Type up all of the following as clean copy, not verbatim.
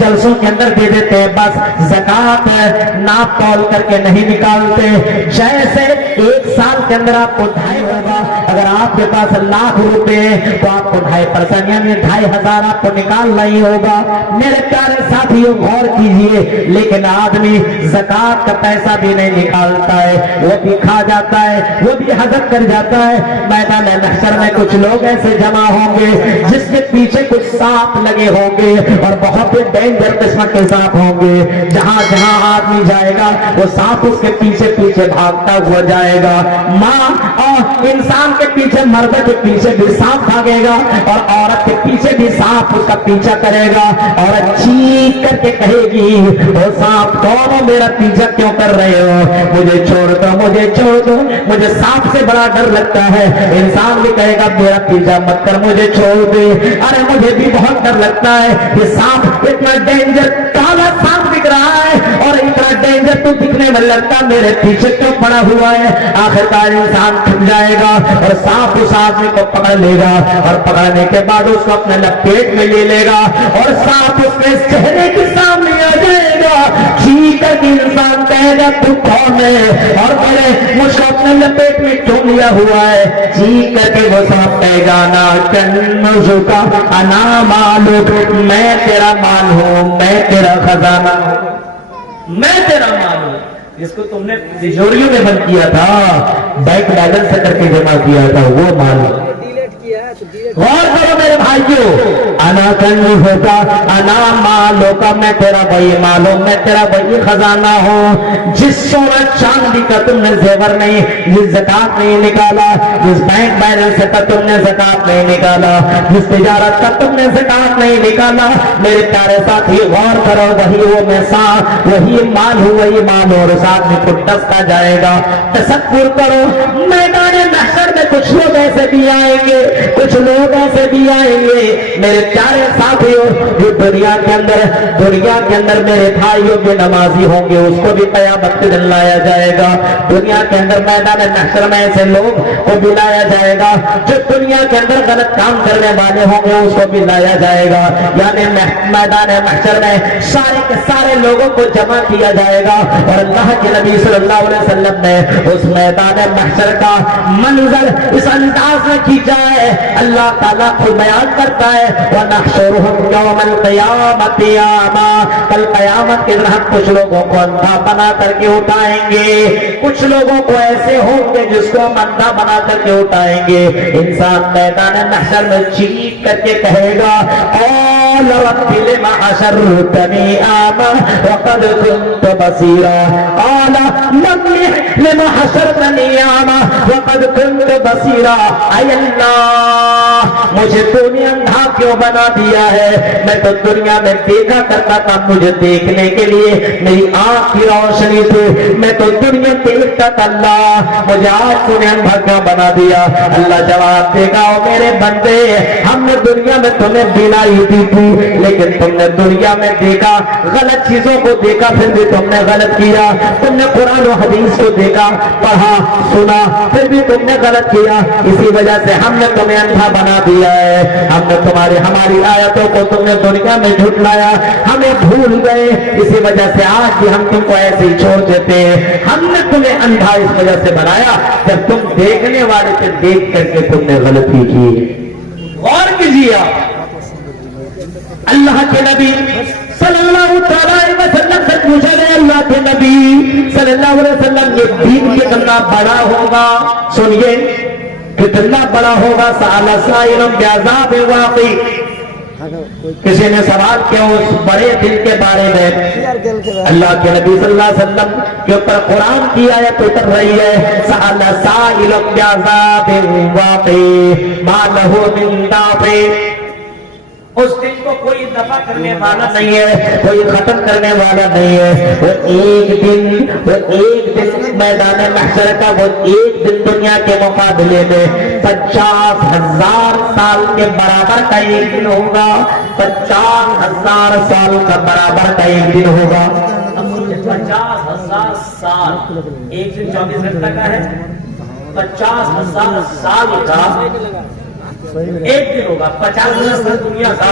जलसों के अंदर दे देते हैं, बस ज़कात नाप तौल करके नहीं निकालते। जैसे एक साल के अंदर आपको 2.5 होगा, अगर आपके पास लाख रुपए हैं तो आपको 2.5% यानी 2,500 आपको निकालना ही होगा। मेरे प्यारे साथियों गौर कीजिए, लेकिन आदमी ज़कात का पैसा भी नहीं निकालता है, वो भी खा जाता है, वो भी हजम कर जाता है। मैदान महशर में कुछ लोग ऐसे जमा होंगे जिसके पीछे कुछ सांप लगे होंगे और बहुत ही डेंजर किस्म के सांप होंगे। जहां जहां आदमी जाएगा वो सांप उसके पीछे पीछे भागता हुआ जाएगा। माँ और इंसान के पीछे, मर्द के पीछे भी सांप भागेगा और औरत के पीछे भी सांप उसका पीछा करेगा। औरत चीख करके कहेगी, वो सांप कौन हो, मेरा पीछा क्यों कर रहे हो, मुझे छोड़ दो, मुझे छोड़ दो, मुझे सांप से बड़ा डर लगता है। इंसान भी कहेगा मेरा पीछा मत कर, मुझे छोड़ दे, अरे मुझे भी बहुत डर लगता है, ये सांप इतना डेंजर, काला सांप दिख रहा है और इतना डेंजर तो दिखने में लगता मेरे पीछे क्यों पड़ा हुआ है। आखिरकार इंसान थक जाएगा और सांप उस आदमी को पकड़ लेगा और पकड़ने के बाद उसको अपने लपेट में ले लेगा और सांप उसके चेहरे के सामने आ जाएगा। चीख कर इंसान कहेगा तू कौन है और मेरे मुझको अपने लपेट में क्यों लिया हुआ है। चीख करके वो सांप कहेगा ना कन्नुका अना मालूक, मैं तेरा माल हूं, मैं तेरा खजाना हूं, मैं तेरा माल हूं। जिसको तुमने तिजोरियों में बंद किया था, बैंक बैलेंस करके जमा किया था, वो माल। गौर करो मेरे भाइयों, अना कन्नु होगा अना मालो का, मैं तेरा वही मालो, मैं तेरा वही खजाना हूँ। जिस सोना चांदी का तुमने जेवर नहीं, जिस ज़कात नहीं निकाला, जिस बैंक बैलेंस का तुमने ज़कात नहीं निकाला, जिस तिजारत का तुमने ज़कात नहीं निकाला, मेरे प्यारे साथी गौर करो, वही वो मैं सा वही माल हूँ, वही माल और उस आदमी को डसता जाएगा। तसव्वुर करो मैदान महशर में कुछ लोग ऐसे भी आएंगे, कुछ लोग ऐसे भी आएंगे मेरे प्यारे साथियों, जो दुनिया के अंदर मेरे भाइयों के नमाजी होंगे, उसको भी क़यामत के दिन लाया जाएगा। दुनिया के अंदर मैदान महशर में ऐसे लोग को भी लाया जाएगा, जो दुनिया के अंदर गलत काम करने वाले होंगे उसको भी लाया जाएगा। यानी मैदान महशर में सारे के सारे लोगों को जमा किया जाएगा और अल्लाह के नबी सल्लल्लाहु अलैहि वसल्लम ने उस मैदान महशर का मंजर इस अंदाज में खींचा है। अल्लाह ताला खुद बयान करता है, व नहशुरुहुम यौमल क़यामति आमा, कल क़यामत के दिन हम कुछ लोगों को अंधा बना करके उठाएंगे, कुछ लोगों को ऐसे होंगे जिसको हम अंधा बना करके उठाएंगे। इंसान मैदान महशर में चीख करके कहेगा, क़ाल रब्बि लिमा हशरतनी आमा वक़द कुन्तु बसीरा, क़ाल लिमा हशरतनी आमा वक़द कुन्तु बसीरा, ऐ अल्लाह मुझे तूने अंधा क्यों बना दिया है, मैं तो दुनिया में देखा करता था, मुझे देखने के लिए मेरी आंख की रोशनी थी, मैं तो दुनिया देखता था, अल्लाह मुझे आज तूने अंधा क्यों बना दिया। अल्लाह जवाब देगा, ओ मेरे बंदे, हमने दुनिया में तुम्हें बिनाई दी थी, लेकिन तुमने दुनिया में देखा, गलत चीजों को देखा, फिर भी तुमने गलत किया, तुमने कुरान और हदीस को देखा, पढ़ा, सुना, फिर भी तुमने गलत किया, इसी वजह से हमने तुम्हें अंधा बना दिया है। हमने हमारी आयतों को तुमने दुनिया में झुठलाया, हमें भूल गए, इसी वजह से आज भी हम तुमको ऐसे ही छोड़ देते हैं। हमने तुम्हें अंधा इस वजह से बनाया जब तुम देखने वाले से देख करके तुमने गलती की। गौर कीजिए, अल्लाह के नबी सल्लल्लाहु अलैहि वसल्लम से पूछा गया, अल्लाह के नबी सल्लल्लाहु अलैहि वसल्लम ये दीन कितना बड़ा होगा, सुनिए कितना बड़ा होगा। साला साइलम बिअज़ाब वाक़ी, किसी ने सवाल किया उस बड़े दिन के बारे में। अल्लाह के नबी सल्लल्लाहु अलैहि वसल्लम के ऊपर कुरान की आयत उतर रही है, साला साइलम बिअज़ाब वाक़ी मा लहू मिन दाफ़ी, उस दिन को कोई दफा करने वाला नहीं है, कोई खत्म करने वाला नहीं है। वो एक दिन मैदान महशर का, वो एक दिन दुनिया के मुकाबले में 50,000 साल के बराबर का एक दिन होगा, 50,000 साल का बराबर का एक दिन होगा। 50,000 साल, एक दिन 24 घंटा का है, 50,000 साल का एक दिन होगा। 50,000 साल दुनिया का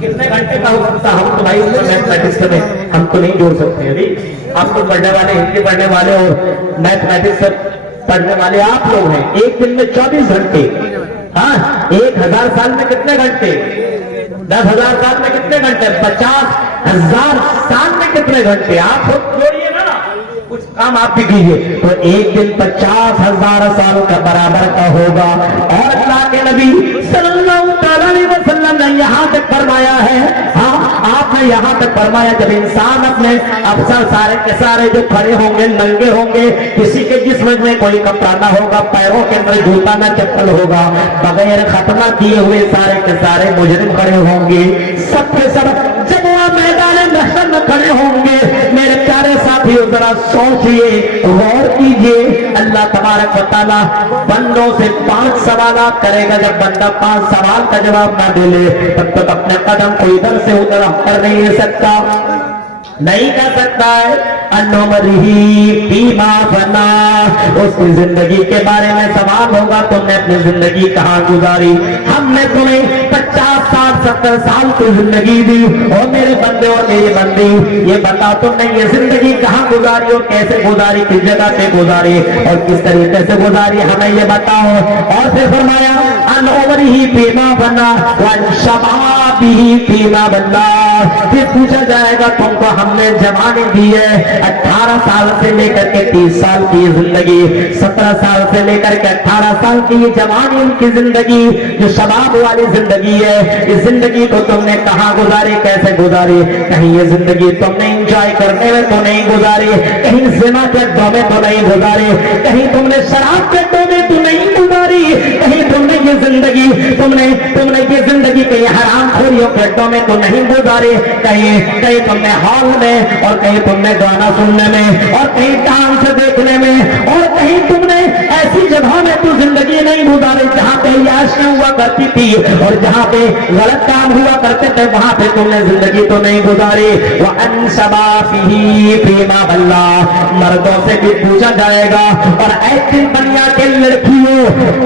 कितने घंटे का हो सकता, हम तो भाई उसमें मैथमेटिक्स में हम तो नहीं जोड़ सकते। अभी आप तो पढ़ने वाले, हिंदी पढ़ने वाले और मैथमेटिक्स पढ़ने वाले आप लोग हैं। एक दिन में 24 घंटे, हाँ 1000 साल में कितने घंटे, 10,000 साल में कितने घंटे, 50,000 साल में कितने घंटे, आप खुद जोड़िए ना, कुछ काम आप भी कीजिए। तो एक दिन 50,000 साल का बराबर का होगा। और अल्लाह के नबी सल्लल्लाहु अलैहि वसल्लम ने यहाँ तक फरमाया है, हाँ आपने यहाँ तक फरमाया, जब इंसान अपने अफसर सारे के सारे जो खड़े होंगे नंगे होंगे, किसी के जिस्म में कोई कपड़ा ना होगा, पैरों के अंदर जूता ना चप्पल होगा, बगैर खतना किए हुए सारे के सारे मुजरिम खड़े होंगे, सब के सब जब वह मैदान महशर में खड़े होंगे। मेरे प्यारे साथियों जरा सोचिए, गौर कीजिए, अल्लाह तबारक व तआला बंदों से 5 सवाल करेगा। जब बंदा 5 सवाल का जवाब ना दे ले, तब तक अपने कदम को इधर से उधर हम कर नहीं ले सकता, नहीं कर सकता है। अन्नोमरिही फीमा फना, उसकी जिंदगी के बारे में सवाल होगा, तुमने अपनी जिंदगी कहाँ गुजारी। हमने तुम्हें 50, 60, 70 साल की जिंदगी दी, और मेरे बंदे और मेरी बंदी ये बताओ तुमने ये जिंदगी कहाँ गुजारी और कैसे गुजारी, किस जगह पे गुजारी और किस तरीके से गुजारी, हमें ये बताओ। और फिर फरमाया अन्नोमरिही फीमा फना वन शबाबिही फीमा बन्ना, फिर पूछा जाएगा तुमको हमने जवानी दी है 18 साल से लेकर के 30 साल की जिंदगी, 17 साल से लेकर के 18 साल की ये जवानी की जिंदगी, जो शबाब वाली जिंदगी है, इस जिंदगी को तुमने कहाँ गुजारी, कैसे गुजारी। कहीं ये जिंदगी तुमने एंजॉय करने में तो नहीं गुजारी, कहीं ज़िना के अड्डों में तो नहीं गुजारी, कहीं तुमने शराब के अड्डों में तो नहीं गुजारी, कहीं तुमने ये जिंदगी ये जिंदगी कहीं हराम खोरियों के अड्डों में तो नहीं गुजारी, कहीं तुमने हॉल में, और कहीं तुमने गाना सुनने में, और कहीं डांस देखने में, और कहीं तुमने ऐसी जगहों में तो जिंदगी नहीं गुजारी जहाँ पे याशियां हुआ करती थी और जहाँ पे गलत काम हुआ करते थे, वहां पे तुमने जिंदगी तो नहीं गुजारी। वह अनशबाफिही फीमा बल्ला, मर्दों से भी पूछा जाएगा, और ऐसी दुनिया के लड़कियों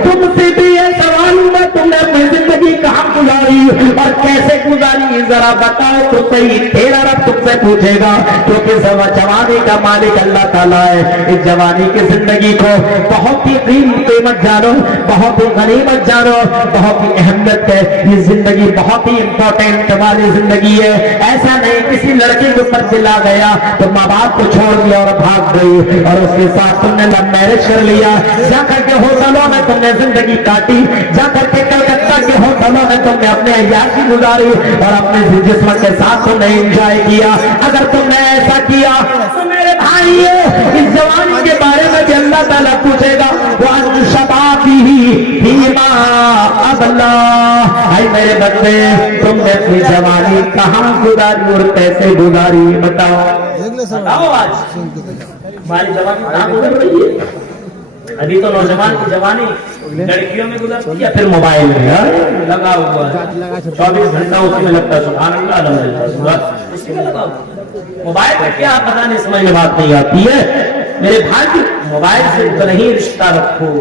तुमसे भी ये सवाल होगा, तुमने अपनी जिंदगी कहाँ गुजारी और कैसे गुजारी, जरा बताओ तो सही। तेरा रब तुमसे पूछेगा, क्योंकि जवानी का मालिक अल्लाह ताला है। इस जवानी की जिंदगी को बहुत ही कीमत जानो, बहुत ही गनीमत जानो, बहुत ही अहमियत है। ये जिंदगी बहुत ही इंपॉर्टेंट वाली जिंदगी है। ऐसा नहीं किसी लड़के के ऊपर चिल्ला गया तो माँ बाप को छोड़ दिया और भाग गई, और उसके साथ तुमने लव मैरिज कर लिया, जाकर के होटलों में तुमने जिंदगी काटी, जाकर के कलकत्ता के होटलों में तुमने अपने अय्याशी गुजारी और अपने जिस्म के साथ तुमने एंजॉय किया। अगर तुमने ऐसा किया तो मेरे भाई इस जवानी के बारे में भी अल्लाह ताला पूछेगा, वन शबाबिही फीमा अबला, भाई मेरे बच्चे तुमने अपनी जवानी कहाँ गुजारी और कैसे गुजारी, बताओ आज हमारी जवानी कहाँ गुजर रही है। अभी तो नौजवान की जवानी लड़कियों में गुजरती है, फिर मोबाइल में लगा हुआ है, 24 घंटा उसी में लगता है। सुभान अल्लाह, इसी में लगा हुआ मोबाइल में क्या पता नहीं, समझ में बात नहीं आती है। मेरे भाई मोबाइल से उतना ही रिश्ता रखो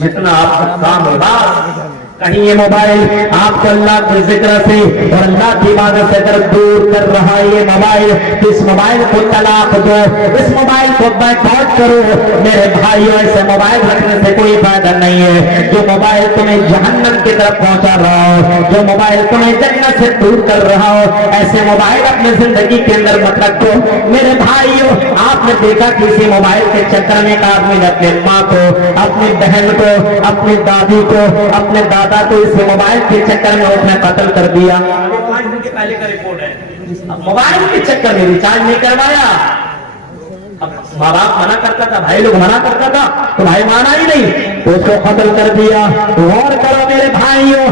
जितना आपका काम है। बस कहीं ये मोबाइल आपको अल्लाह के जिक्र से और अल्लाह की इबादत से तरफ दूर कर रहा है ये मोबाइल, तो इस मोबाइल को तलाक दो, इस मोबाइल को बैकआउट करो। मेरे भाइयों ऐसे मोबाइल रखने से कोई फायदा नहीं है। जो मोबाइल तुम्हें जहन्नम की तरफ पहुंचा रहा हो, जो मोबाइल तुम्हें जन्नत से दूर कर रहा हो, ऐसे मोबाइल अपनी जिंदगी के अंदर मत रखो। मेरे भाइयों आपने देखा कि इसी मोबाइल के चक्कर में एक आदमी ने अपने माँ को, अपनी बहन को, अपनी दादी को, अपने दादा को इस मोबाइल के चक्कर में उसने कत्ल कर दिया। 5 दिन के पहले का रिपोर्ट है। अब मोबाइल के चक्कर में रिचार्ज नहीं करवाया। अब माँ बाप मना करता था, भाई लोग मना करता था, तो भाई माना ही नहीं, तो उसको कत्ल कर दिया। गौर करो मेरे भाइयों,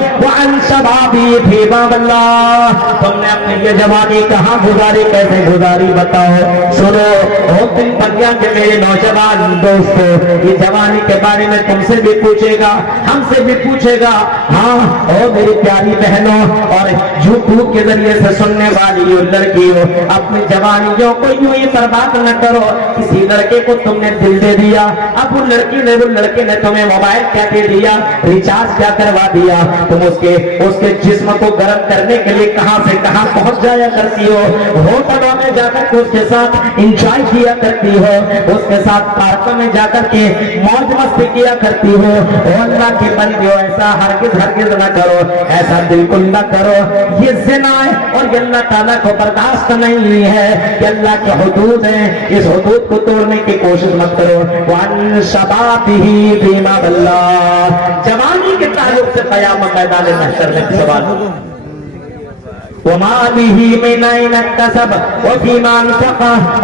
तुमने अपनी ये जवानी कहाँ गुजारी, कैसे गुजारी, बताओ। सुनो बहुत दिन बनिया के मेरे नौजवान दोस्तों, ये जवानी के बारे में तुमसे भी पूछेगा, हमसे भी पूछेगा। हाँ और मेरी प्यारी बहनों और यूट्यूब के जरिए से सुनने वाली लड़कियों, अपनी जवानियों को यूं ही बर्बाद न करो। किसी लड़के को तुमने दिल दे दिया, अब वो लड़के ने तुम्हें मोबाइल क्या दे दिया, रिचार्ज क्या करवा दिया, तुम उसके जिस्म को गर्म करने के लिए कहां से कहां पहुंच जाया करती हो, होटलों में जाकर उसके साथ एंजॉय किया करती हो, उसके साथ पार्कों में जाकर के मौज मस्ती किया करती हो। अल्लाह के बंदे हो, ऐसा हरगिज न करो, ऐसा बिल्कुल न करो। ये ज़िना है और ये अल्लाह ताला को बर्दाश्त नहीं है, ये अल्लाह के हुदूद है, इस हुदूद को तोड़ने की कोशिश मत करो। वन शबाबिही बीमा बल्लाह, जवानी के ताल्लुक से क़यामत मैदान महशर में सवाल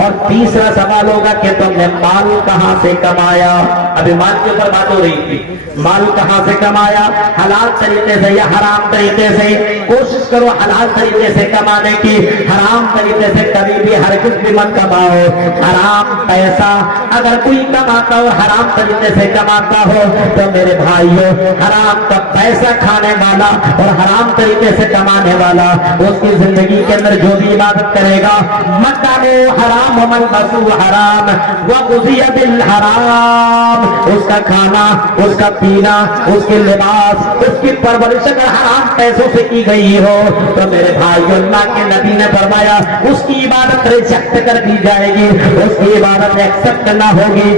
और तीसरा सवाल होगा कि तुमने माल कहां से कमाया। अभी माल के ऊपर बात हो रही थी, माल कहां से कमाया, हलाल तरीके से या हराम तरीके से। कोशिश करो हलाल तरीके से कमाने की, हराम तरीके से कभी भी हरगिज़ भी मत कमाओ। हराम पैसा अगर कोई कमाता हो, हराम तरीके से कमाता हो, तो मेरे भाइयों हराम का पैसा खाने वाला और हराम तरीके से कमाने वाला उसकी जिंदगी के अंदर जो भी इबादत करेगा, मकानो हराम मलबसु हराम व गुज़िया बिल हराम, उसका खाना, उसका पीना, उसके लिबास, उसकी परवरिश अगर हराम पैसों से की गई हो, तो मेरे भाई अल्लाह के नबी ने फरमाया उसकी इबादत रिजेक्ट कर दी जाएगी, उसकी इबादत एक्सेप्ट ना होगी।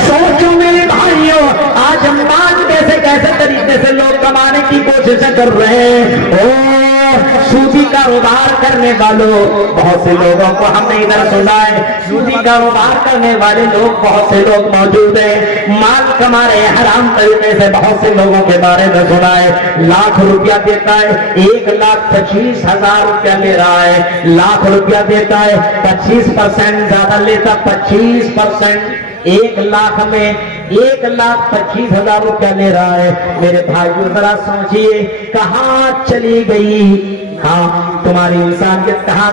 सोचो मेरे भाइयों, आज माल कैसे तरीके से लोग कमाने की कोशिश कर रहे हैं। सूदी कारोबार करने वालों, बहुत से लोगों को हमने इधर सुना है, सूदी कारोबार करने वाले लोग बहुत से लोग मौजूद हैं, माल कमा रहे हैं हराम तरीके से। बहुत से लोगों के बारे में सुना है, लाख रुपया देता है, 1,25,000 रुपया ले रहा है, लाख रुपया देता है, 25% ज्यादा लेता, 25%, 1 लाख में 1,25,000 रुपया ले रहा है। मेरे भाइयों जरा सोचिए कहां चली गई, हाँ तुम्हारी इंसानियत कहां